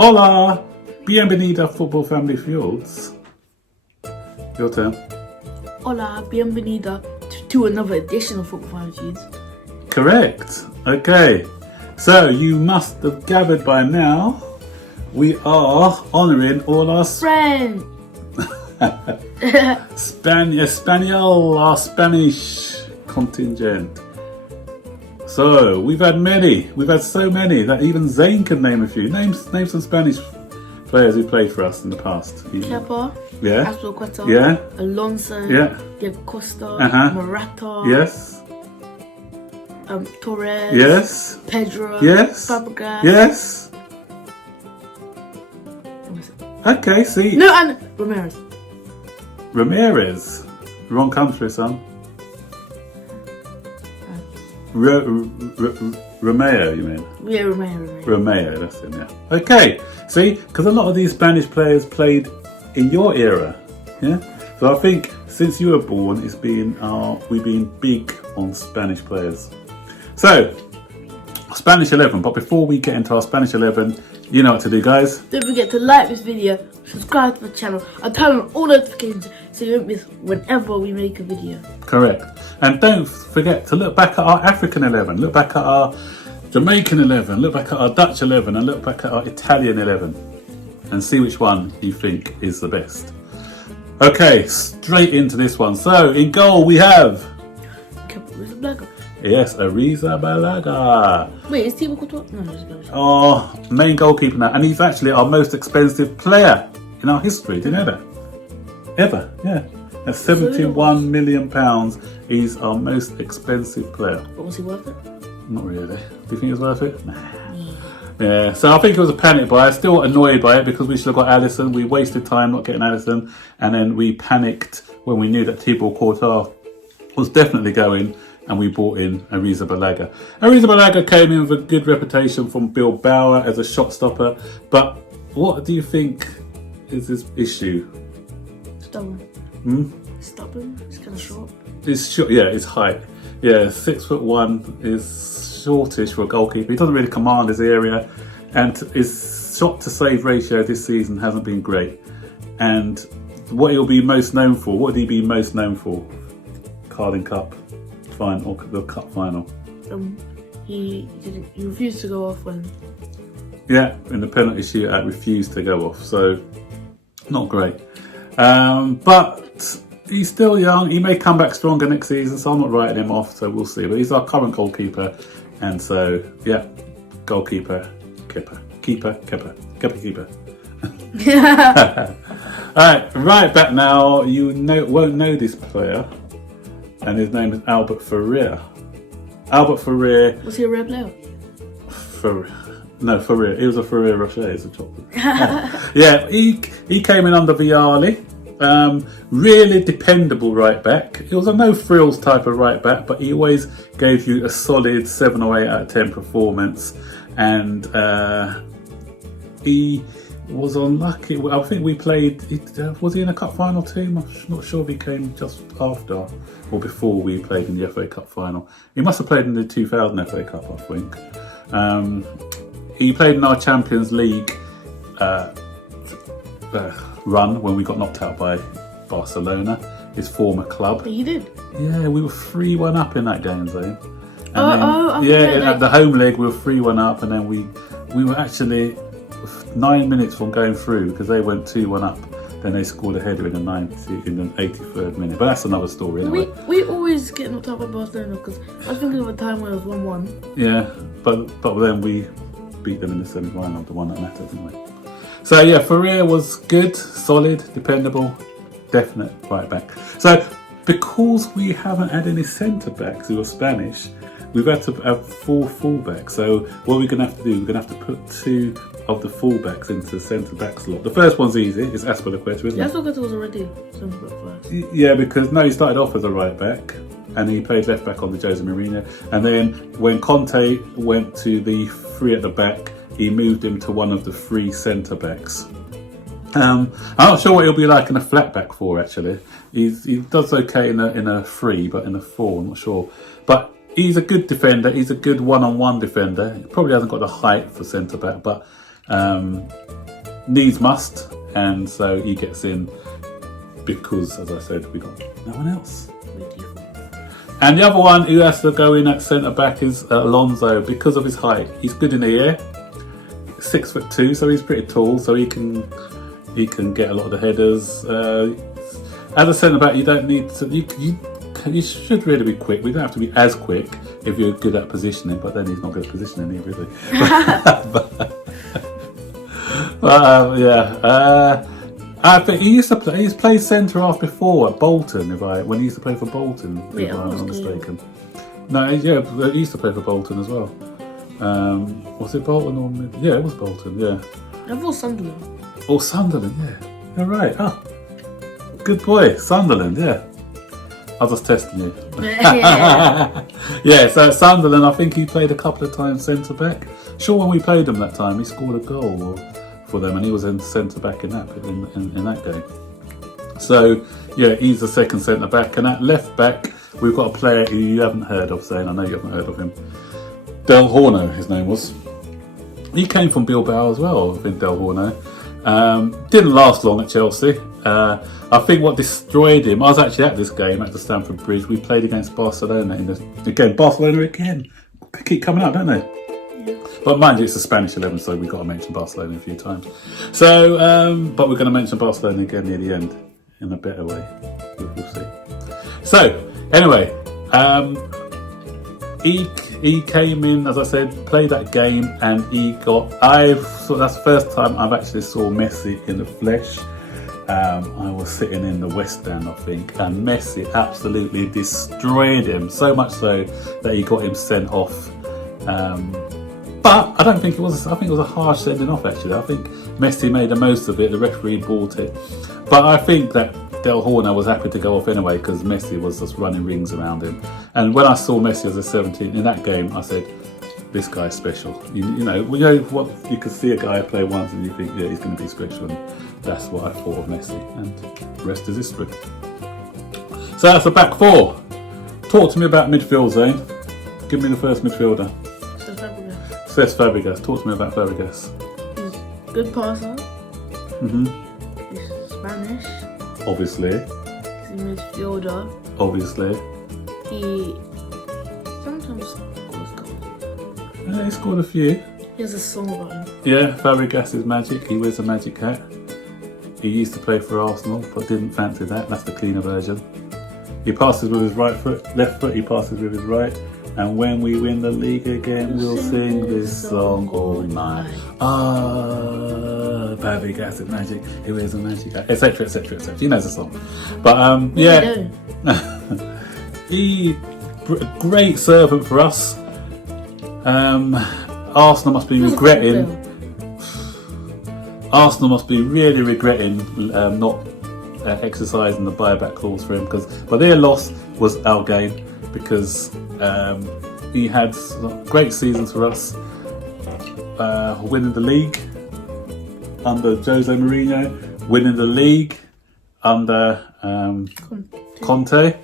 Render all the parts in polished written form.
Hola, bienvenida Football Family Fields. Your turn. Hola, bienvenida to another edition of Football Family Fields. Correct. Okay. So you must have gathered by now. We are honouring all our Friend! our Spanish contingent. So we've had so many that even Zane can name a few. Name some Spanish players who played for us in the past. Kepa, Yeah. Azpilicueta, Yeah. Alonso, Yeah. Diego Costa, Uh-huh. Morata, Yes. Torres, Yes. Pedro, Yes. Fabregas. Yes. Who was it? Okay. See. No, and Ramirez. Ramirez. Wrong country, son. Romeo, you mean? Yeah, Ramirez. Romeo, that's him, yeah. Okay, see, because a lot of these Spanish players played in your era, yeah? So I think since you were born, we've been big on Spanish players. So, Spanish 11, but before we get into our Spanish 11, you know what to do, guys. Don't forget to like this video, subscribe to the channel, and turn on all notifications so you don't miss whenever we make a video. Correct. And don't forget to look back at our African 11, look back at our Jamaican 11, look back at our Dutch 11, and look back at our Italian 11, and see which one you think is the best. Okay, straight into this one. So, in goal we have... Yes, Arrizabalaga. Wait, is Thibaut Courtois? No, it's Belgium. Our main goalkeeper now, and he's actually our most expensive player in our history. Did you know that? Ever, yeah. At £71 million, he's our most expensive player. But was he worth it? Not really. Do you think it's worth it? Nah. Yeah, so I think it was a panic buy. Still annoyed by it because we should have got Alisson. We wasted time not getting Alisson, and then we panicked when we knew that Thibaut Courtois was definitely going, and we bought in Arrizabalaga. Arrizabalaga came in with a good reputation from Bilbao as a shot stopper, but what do you think is his issue? Stubborn. Stubborn? It's kind of short. His short, yeah, his height. Yeah, 6'1" is shortish for a goalkeeper. He doesn't really command his area, and his shot to save ratio this season hasn't been great. And what he'll be most known for, what would he be most known for? Carling Cup final, or the cup final. He refused to go off when. Yeah, in the penalty shootout, refused to go off. So not great. But he's still young. He may come back stronger next season, so I'm not writing him off. So we'll see. But he's our current goalkeeper, and so yeah, goalkeeper, keeper. Right back now. You won't know this player, and his name is Albert Ferrer. Albert Ferrer. Was he a red player? Ferrer. He was a Ferrer Rocher. It's a chocolate. Yeah, he came in under Vialli. Really dependable right back. He was a no frills type of right back, but he always gave you a solid 7 or 8 out of 10 performance. And he was unlucky. I think we played. Was he in a cup final team? I'm not sure if he came just after or before we played in the FA Cup final. He must have played in the 2000 FA Cup, I think. He played in our Champions League run when we got knocked out by Barcelona, his former club. But you did? Yeah, we were 3-1 up in that game, Zane. And at the home leg we were 3-1 up, and then we were actually 9 minutes from going through because they went 2-1 up. Then they scored a header in the 83rd minute. But that's another story anyway. We always get knocked out by Barcelona because I was thinking of a time when it was 1-1. Yeah, but then we beat them in the semi-final, the one that mattered, didn't we? So yeah, Ferrer was good, solid, dependable, definite right back. So because we haven't had any centre backs who are Spanish, we've had to have 4 fullbacks. So what we're going to have to do, we're going to have to put 2 of the fullbacks into the centre back slot. The first one's easy, it's Azpilicueta, isn't it? Azpilicueta was already centre back first. Yeah, because he started off as a right back, and he played left back on the Jose Mourinho. And then when Conte went to the 3 at the back, he moved him to one of the 3 centre backs. I'm not sure what he'll be like in a flat back 4 actually. He does okay in a 3, but in a 4, I'm not sure. But he's a good defender. He's a good one-on-one defender. He probably hasn't got the height for centre back, but needs must, and so he gets in because, as I said, we got no one else. And the other one who has to go in at centre back is Alonso because of his height. He's good in the air, 6'2", so he's pretty tall, so he can get a lot of the headers. As a centre back, you don't need to. You should really be quick. We don't have to be as quick if you're good at positioning, but then he's not good at positioning either, is he? I think he used to play. He's played centre half before at Bolton. When he used to play for Bolton, if I'm not mistaken. No, yeah, he used to play for Bolton as well. Was it Bolton or yeah, it was Bolton. Yeah. I thought Sunderland. Oh, Sunderland. Yeah, you're right. Oh, good boy, Sunderland. Yeah. I was just testing you. Yeah, so at Sunderland, I think he played a couple of times centre back. Sure, when we played him that time, he scored a goal for them, and he was in centre back in that game. So yeah, he's the second centre back, and at left back we've got a player who you haven't heard of. Saying I know you haven't heard of him. Del Horno, his name was. He came from Bilbao as well. I think Del Horno didn't last long at Chelsea. I think what destroyed him. I was actually at this game at the Stamford Bridge. We played against Barcelona Barcelona again. Keep coming up, don't they? But mind you, it's a Spanish 11, so we've got to mention Barcelona a few times. So, but we're going to mention Barcelona again near the end in a better way. We'll see. So, anyway, he came in, as I said, played that game, and that's the first time I've actually saw Messi in the flesh. I was sitting in the West End, I think, and Messi absolutely destroyed him, so much so that he got him sent off. But I don't think it was. I think it was a harsh sending off. Actually, I think Messi made the most of it. The referee bought it, but I think that Del Horno was happy to go off anyway because Messi was just running rings around him. And when I saw Messi as a 17 in that game, I said, "This guy's special." You know what? You could see a guy play once and you think, "Yeah, he's going to be special." And that's what I thought of Messi, and the rest is history. So that's the back four. Talk to me about midfield, Zane. Give me the first midfielder. Cesc Fabregas. Talk to me about Fabregas. He's a good passer. He's Spanish. Obviously. He's a midfielder. Obviously. He sometimes scores goals. Yeah, he scored a few. He has a song about him. Yeah, Fabregas is magic. He wears a magic hat. He used to play for Arsenal, but didn't fancy that. That's the cleaner version. He passes with his right foot, left foot he passes with his right. And when we win the league again, we'll sing this song all night. Ah, Fabregas is magic. He wears a magic hat, etc., etc., etc. He knows the song. But yeah, he great servant for us. Arsenal must be regretting. Arsenal must be really regretting not exercising the buyback clause for him, but their loss was our gain because he had great seasons for us, winning the league under Jose Mourinho, winning the league under Conte,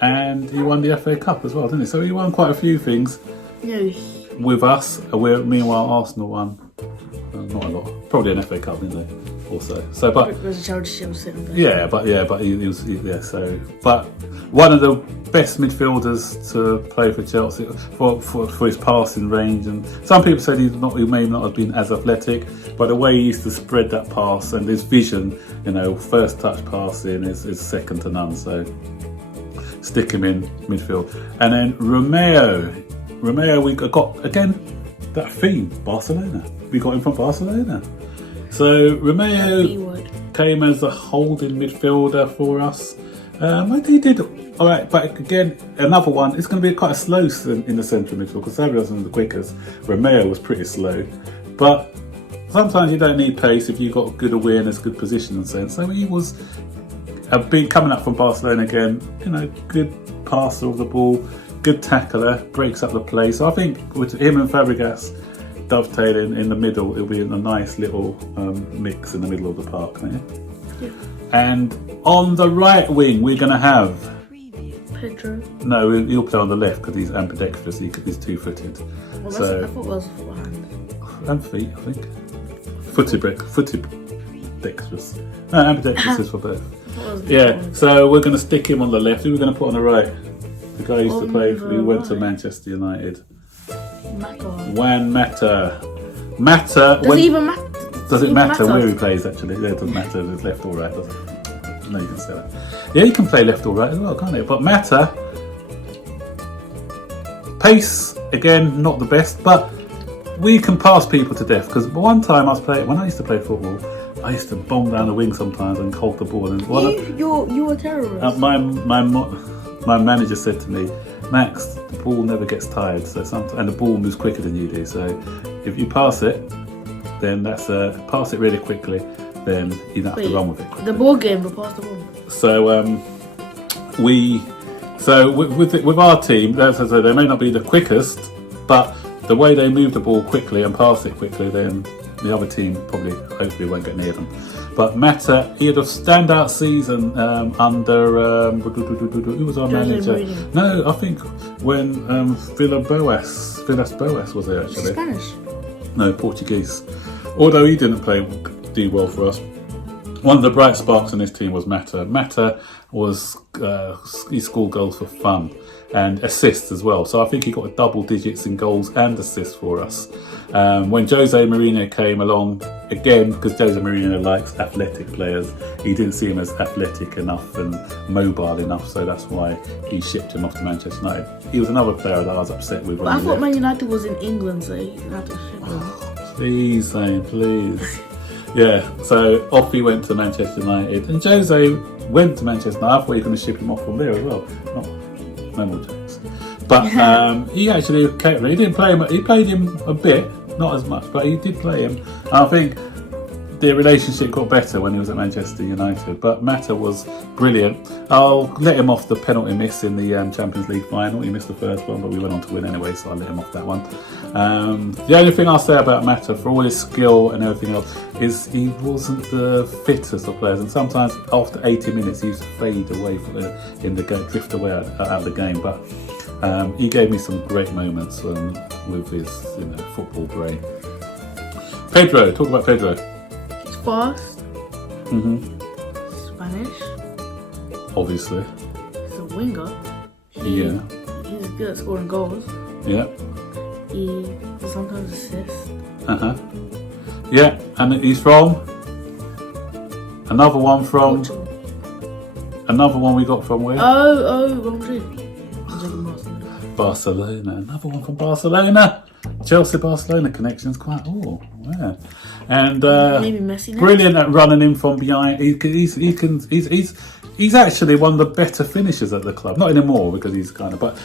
and he won the FA Cup as well, didn't he? So he won quite a few things with us. Meanwhile, Arsenal won not a lot, probably an FA Cup, didn't they? Also, so but yeah, but he was So, but one of the best midfielders to play for Chelsea for his passing range, and some people said he may not have been as athletic, but the way he used to spread that pass and his vision, first touch passing is second to none. So stick him in midfield, and then Romeo, we got again that theme, Barcelona. We got him from Barcelona. So Romeo came as a holding midfielder for us. He did all right, but again, another one. It's going to be quite a slow in the central midfield because Xavi wasn't the quickest. Romeo was pretty slow, but sometimes you don't need pace if you've got good awareness, good position and sense. So he was coming up from Barcelona again. Good passer of the ball, good tackler, breaks up the play. So I think with him and Fabregas dovetailing in the middle, it'll be a nice little mix in the middle of the park. Yeah. And on the right wing, we're going to have Pedro. No, he'll play on the left because he's ambidextrous. He's two-footed. Well, so I thought it was forehand. And feet, I think. Footidextrous. No, ambidextrous is for both. Yeah, so we're going to stick him on the left. Who are we going to put on the right? The guy who used to play, who went to Manchester United. Juan Mata. Mata. Does it even matter? Does it matter where he plays, actually? Yeah, it doesn't matter if it's left or right, does it? No, you can say that. Yeah, he can play left or right as well, can't he? But Mata, pace, again, not the best, but we can pass people to death. Because one time when I used to play football, I used to bomb down the wing sometimes and hold the ball. And you're a terrorist. My manager said to me, Max, the ball never gets tired, and the ball moves quicker than you do. So if you pass it, then pass it really quickly. Then you don't have to run with it. The ball game, but pass the ball. So with our team, they may not be the quickest, but the way they move the ball quickly and pass it quickly, then the other team hopefully won't get near them. But Mata, he had a standout season under who was our manager? Mourinho. No, I think when Villas-Boas was there actually. Spanish. No, Portuguese. Although he didn't do well for us. One of the bright sparks in his team was Mata. Mata he scored goals for fun and assists as well. So I think he got double digits in goals and assists for us. When Jose Mourinho came along, again, because Jose Mourinho likes athletic players, he didn't see him as athletic enough and mobile enough, so that's why he shipped him off to Manchester United. He was another player that I was upset with. But I thought Man United was in England, so he had to ship him. Please, Zane, please. Yeah, so off he went to Manchester United, and Jose went to Manchester United. I thought you were going to ship him off from there as well. No more jokes. But he actually came. He didn't play him. He played him a bit, not as much, but he did play him. And I think their relationship got better when he was at Manchester United. But Mata was brilliant. I'll let him off the penalty miss in the Champions League final. He missed the first one, but we went on to win anyway, so I'll let him off that one. The only thing I'll say about Mata, for all his skill and everything else, is he wasn't the fittest of players, and sometimes after 80 minutes he used to fade away drift away out of the game. But he gave me some great moments with his football brain. Pedro, talk about Pedro. He's fast. Spanish. Obviously. He's a winger. He's good at scoring goals. Yeah. He sometimes assists. Yeah, and he's from another one we got from where? Wrong team. Barcelona. Another one from Barcelona. Chelsea-Barcelona connections. Quite. Oh, yeah. And maybe Messi next. Brilliant at running in from behind. He's actually one of the better finishers at the club. Not anymore because he's but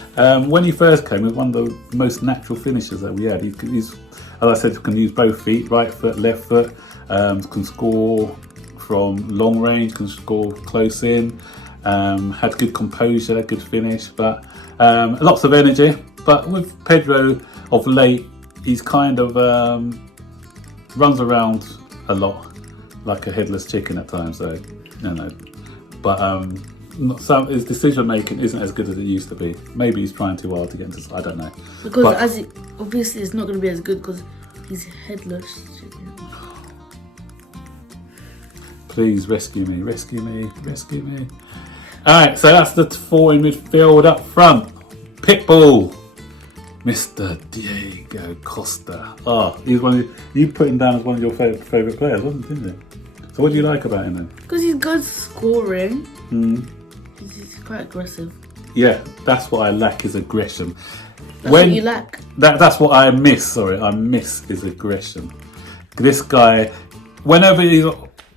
when he first came, he was one of the most natural finishers that we had. He's, as I said, can use both feet, right foot, left foot. Can score from long range. Can score close in. Had good composure, good finish, but lots of energy. But with Pedro of late, he's kind of runs around a lot like a headless chicken at times. So but his decision making isn't as good as it used to be. Maybe he's trying too hard to get into. I don't know. Because obviously it's not going to be as good because he's headless chicken. Please rescue me, rescue me, rescue me. Alright, so that's the four in midfield up front. Pitbull, Mr. Diego Costa. He's you put him down as one of your favourite players, didn't you? So what do you like about him then? Because he's good scoring. He's quite aggressive. Yeah, that's what I lack, is aggression. That's what you lack. That's what I miss, sorry. I miss his aggression. This guy, whenever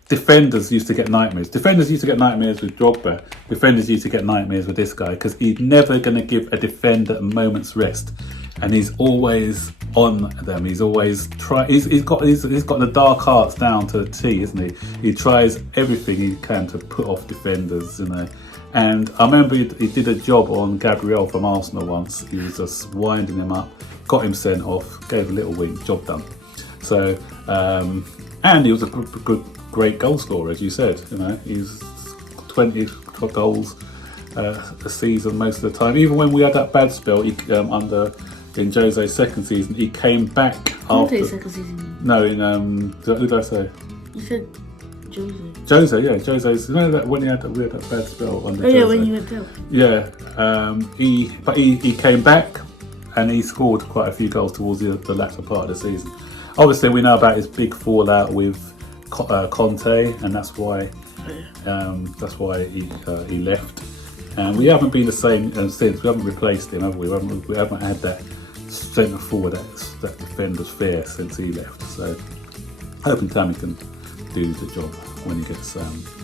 defenders used to get nightmares. Defenders used to get nightmares with Drogba. Defenders used to get nightmares with this guy because he's never going to give a defender a moment's rest, and he's always on them. He's always He's got the dark arts down to the T, isn't he? He tries everything he can to put off defenders, And I remember he did a job on Gabriel from Arsenal once. He was just winding him up, got him sent off, gave a little wink, job done. So, and he was a great goal scorer, as you said. He's 20 goals a season most of the time. Even when we had that bad spell under in Jose's second season. He came back Conte's after. second season. No, in who did I say? You said Jose. Jose, yeah, Jose's. You know that when he had that bad spell under Oh yeah, Jose? when you went down. Yeah, he came back and he scored quite a few goals towards the latter part of the season. Obviously, we know about his big fallout with Conte, and that's why he left. And we haven't been the same since. We haven't replaced him, have we? We haven't had that centre forward that defender's fair since he left. So, hoping Tammy can do the job when he gets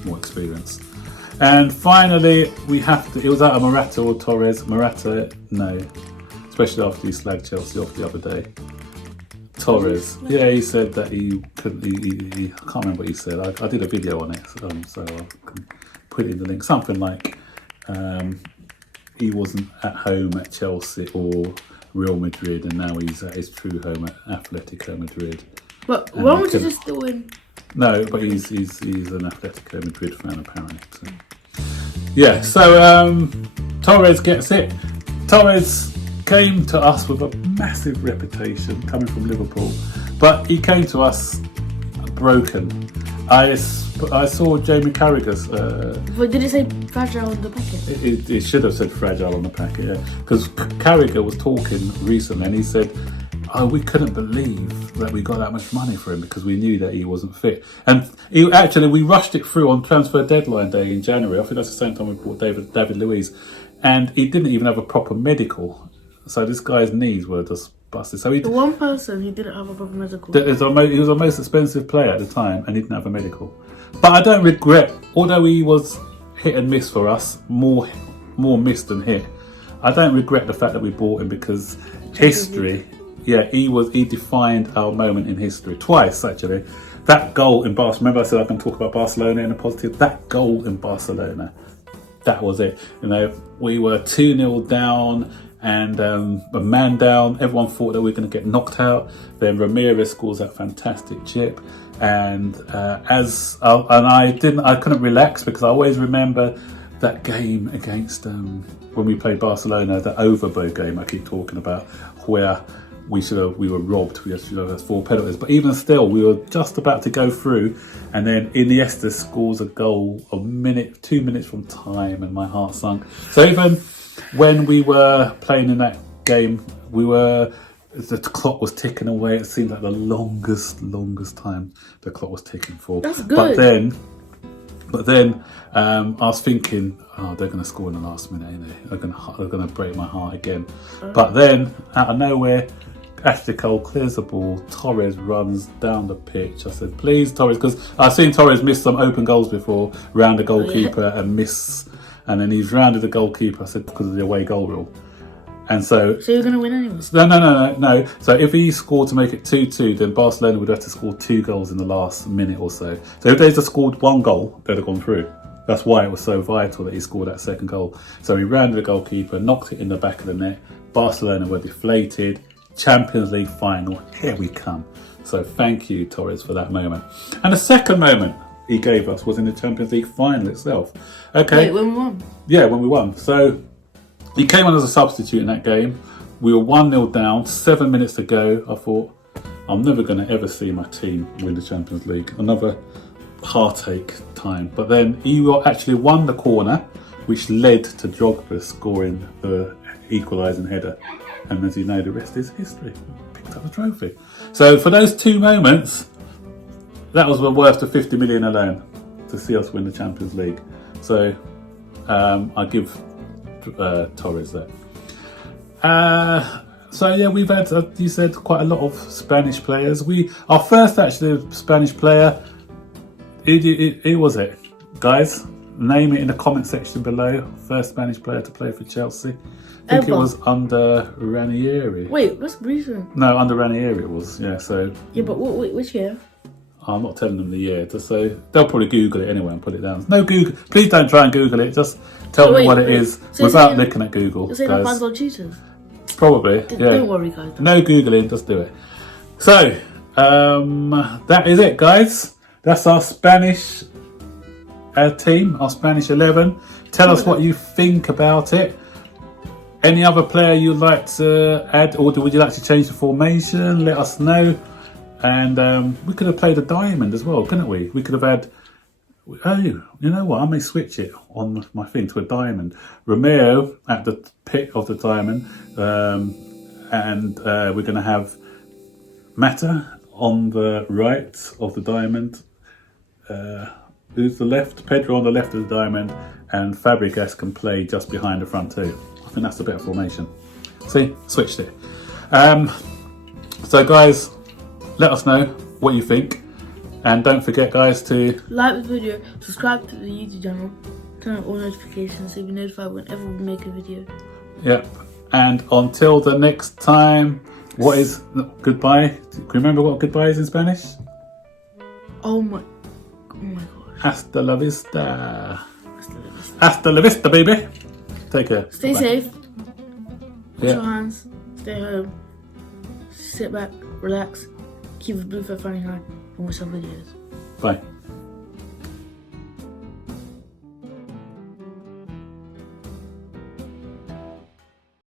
more experience. And finally, we have to. It was either Morata or Torres. Morata, no, especially after he slagged Chelsea off the other day. Torres, yeah, he said that he couldn't. He I can't remember what he said. I did a video on it, so I can put it in the link. Something like he wasn't at home at Chelsea or Real Madrid, and now he's at his true home at Atletico Madrid. But why was he just still in? No, but he's an Atletico Madrid fan apparently. So. Yeah, so Torres gets it. Torres came to us with a massive reputation coming from Liverpool, but he came to us broken. I saw Jamie Carragher's. But did it say fragile on the packet? It should have said fragile on the packet, yeah. Because Carragher was talking recently and he said, "Oh, we couldn't believe that we got that much money for him because we knew that he wasn't fit." And we rushed it through on transfer deadline day in January. I think that's the same time we bought David Luiz, and he didn't even have a proper medical. So this guy's knees were just busted. So the one person who didn't have a proper medical. He was our most expensive player at the time and he didn't have a medical. But I don't regret, although he was hit and miss for us, more miss than hit. I don't regret the fact that we bought him because history. Yeah, he defined our moment in history twice actually. That goal in Barcelona. Remember I said I can talk about Barcelona in a positive. That goal in Barcelona, that was it. You know, we were 2-0 down. And a man down, everyone thought that we were going to get knocked out. Then Ramirez scores that fantastic chip, and I couldn't relax because I always remember that game against when we played Barcelona, the Overbo game I keep talking about, where we were robbed. We should have had 4 penalties, but even still, we were just about to go through, and then Iniesta scores a goal 2 minutes from time, and my heart sunk. So even when we were playing in that game, the clock was ticking away. It seemed like the longest time the clock was ticking for. That's good. But then I was thinking, oh, they're going to score in the last minute, ain't they? They're going to break my heart again. But then, out of nowhere, Ashley Cole clears the ball. Torres runs down the pitch. I said, please, Torres, because I've seen Torres miss some open goals before, round the goalkeeper and miss. And then he's rounded the goalkeeper, I said, because of the away goal rule. And so you're going to win anyway? No. So if he scored to make it 2-2, then Barcelona would have to score 2 goals in the last minute or so. So if they just scored 1 goal, they'd have gone through. That's why it was so vital that he scored that second goal. So he rounded the goalkeeper, knocked it in the back of the net. Barcelona were deflated. Champions League final, here we come. So thank you, Torres, for that moment. And the second moment he gave us was in the Champions League final itself. Okay. Wait, when we won? Yeah, when we won. So he came on as a substitute in that game. We were 1-0 down, 7 minutes to go. I thought, I'm never going to ever see my team win the Champions League. Another heartache time. But then he actually won the corner, which led to Drogba scoring the equalising header. And as you know, the rest is history. Picked up the trophy. So for those 2 moments, that was worth the 50 million alone to see us win the Champions League. So I give Torres that. So yeah, we've had, you said, quite a lot of Spanish players. Our first actually Spanish player, who was it? Guys, name it in the comment section below. First Spanish player to play for Chelsea. I think it was under Ranieri. Wait, what's recent? No, under Ranieri it was, yeah. So yeah, but which year? I'm not telling them the year, just so they'll probably Google it anyway and put it down. No Google, please don't try and Google it. Just tell me what it is without looking at Google. You're saying our fans are cheaters? Probably, yeah. Don't worry, guys. No Googling, just do it. So that is it, guys. That's our Spanish team, our Spanish 11. Tell us what you think about it. Any other player you'd like to add, or would you like to change the formation? Let us know. And we could have played a diamond as well, couldn't we? We could have had. Oh, you know what? I may switch it on my thing to a diamond. Romeo at the pit of the diamond, and we're going to have Mata on the right of the diamond. Who's the left? Pedro on the left of the diamond, and Fabregas can play just behind the front two. I think that's a better formation. See, switched it. So guys, let us know what you think, and don't forget, guys, to like the video, subscribe to the YouTube channel, turn on all notifications so you'll be notified whenever we make a video. Yep. And until the next time, what is goodbye? Can you remember what goodbye is in Spanish? Oh my gosh. Hasta la vista. Hasta la vista, baby. Take care. Stay Bye. safe. Wash Yeah. your hands. Stay home. Sit back, relax, keep a blue fat funny high, and watch some videos. Bye.